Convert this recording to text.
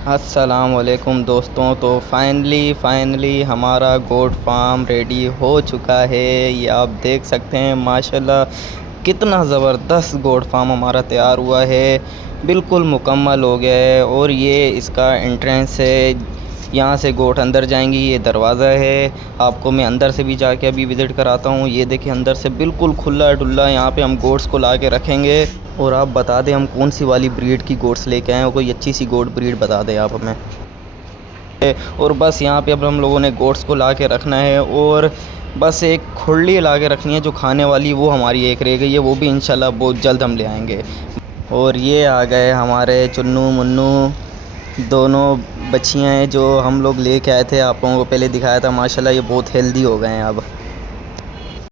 अस्सलाम वालेकुम दोस्तों। तो फाइनली हमारा गोट फार्म रेडी हो चुका है। ये आप देख सकते हैं माशाल्लाह कितना ज़बरदस्त गोट फार्म हमारा तैयार हुआ है, बिल्कुल मुकम्मल हो गया है। और ये इसका एंट्रेंस है, यहाँ से गोट अंदर जाएंगी। ये दरवाज़ा है, आपको मैं अंदर से भी जाके अभी विज़िट कराता हूँ। ये देखिए अंदर से बिल्कुल खुला डुल्ला यहाँ पे हम गोट्स को ला के रखेंगे। और आप बता दें हम कौन सी वाली ब्रीड की गोट्स लेके आए हैं, कोई अच्छी सी गोट ब्रीड बता दें आप हमें। और बस यहाँ पे अब हम लोगों ने गोट्स को ला के रखना है, और बस एक खुरली ला के रखनी है जो खाने वाली, वो हमारी एक रह गई है, वो भी इंशाल्लाह बहुत जल्द हम ले आएंगे। और ये आ गए हमारे चुन्नू मुन्नू, दोनों बच्चियाँ हैं जो हम लोग लेके आए थे, आप लोगों को पहले दिखाया था। माशाल्लाह ये बहुत हेल्दी हो गए हैं अब।